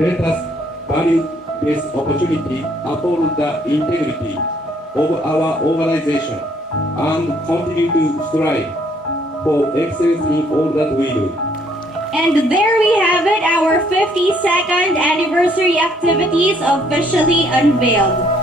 Let us value this opportunity uphold the integrity of our organization and continue to strive for excellence in all that we do. And there we have it, our 52nd anniversary activities officially unveiled.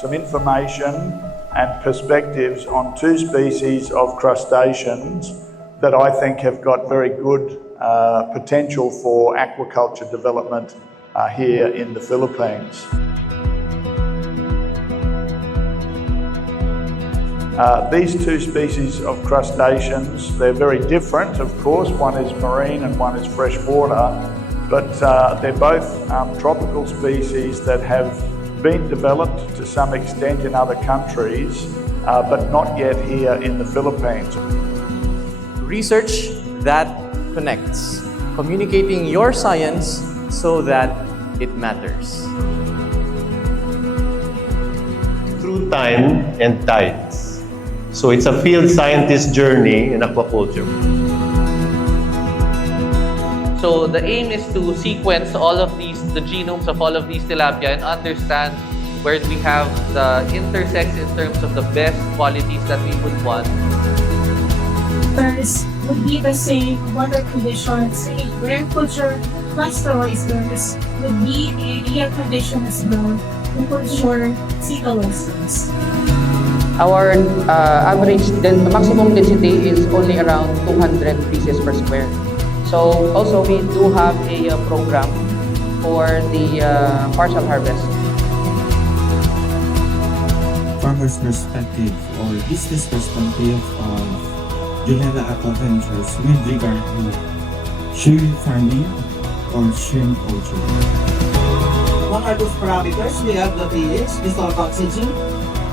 Some information and perspectives on two species of crustaceans that I think have got very good potential for aquaculture development here in the Philippines. These two species of crustaceans, they're very different, of course. One is marine and one is freshwater, but they're both tropical species that have been developed to some extent in other countries, but not yet here in the Philippines. Research that connects, communicating your science so that it matters. Through time and tides. So it's a field scientist journey in aquaculture. So the aim is to sequence all of the genomes of all of these tilapia and understand where we have the intersects in terms of the best qualities that we would want. First would be the same water conditions. Rare culture pasteurizers would be a condition as well to ensure cyclosis. Our average maximum density is only around 200 pieces per square. So also we do have a program for the partial harvest. Farmer's perspective or business perspective of Juliana Aquaventures with regard to shrimp farming or shrimp culture. What are those parameters? We have the pH, dissolved oxygen,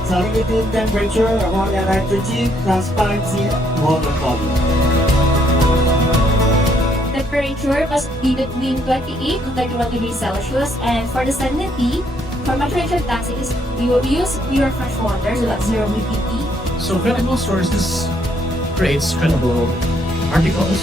salinity, temperature, ammonia, nitrogen, transparency, water volume. Temperature must be between 28 to 31 degrees Celsius, and for the salinity, for maturation tanks, we will use pure fresh water, so that's 0 BPP. So credible sources creates credible articles.